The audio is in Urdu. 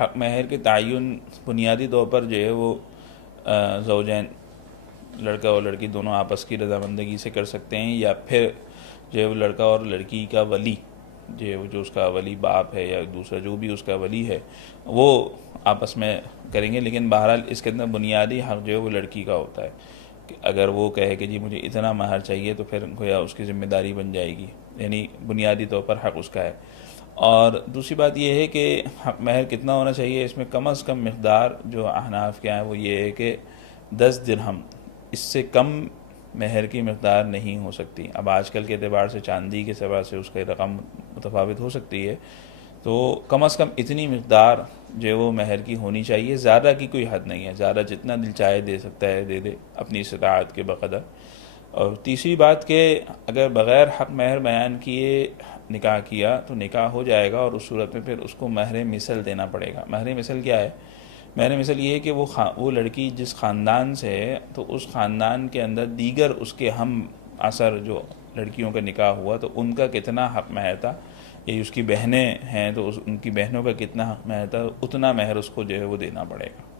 حق مہر کے تعین بنیادی طور پر جو ہے وہ زوجین لڑکا اور لڑکی دونوں آپس کی رضامندگی سے کر سکتے ہیں، یا پھر جو ہے وہ لڑکا اور لڑکی کا ولی جو اس کا ولی باپ ہے یا دوسرا جو بھی اس کا ولی ہے وہ آپس میں کریں گے. لیکن بہرحال اس کے اندر بنیادی حق جو ہے وہ لڑکی کا ہوتا ہے کہ اگر وہ کہے کہ جی مجھے اتنا مہر چاہیے تو پھر گویا اس کی ذمہ داری بن جائے گی، یعنی بنیادی طور پر حق اس کا ہے. اور دوسری بات یہ ہے کہ حق مہر کتنا ہونا چاہیے، اس میں کم از کم مقدار جو احناف کے ہیں وہ یہ ہے کہ 10 درہم، اس سے کم مہر کی مقدار نہیں ہو سکتی. اب آج کل کے اعتبار سے چاندی کے سوا سے اس کی رقم متفاوت ہو سکتی ہے، تو کم از کم اتنی مقدار جو وہ مہر کی ہونی چاہیے، زیادہ کی کوئی حد نہیں ہے، زیادہ جتنا دل چاہے دے سکتا ہے دے دے اپنی استطاعت کے بقدر. اور تیسری بات کہ اگر بغیر حق مہر بیان کیے نکاح کیا تو نکاح ہو جائے گا، اور اس صورت میں پھر اس کو مہر مثل دینا پڑے گا. مہر مثل کیا ہے؟ مہر مثل یہ ہے کہ وہ لڑکی جس خاندان سے ہے تو اس خاندان کے اندر دیگر اس کے ہم عصر جو لڑکیوں کا نکاح ہوا تو ان کا کتنا حق مہر تھا، یا اس کی بہنیں ہیں تو ان کی بہنوں کا کتنا حق مہر تھا، اتنا مہر اس کو جو ہے وہ دینا پڑے گا.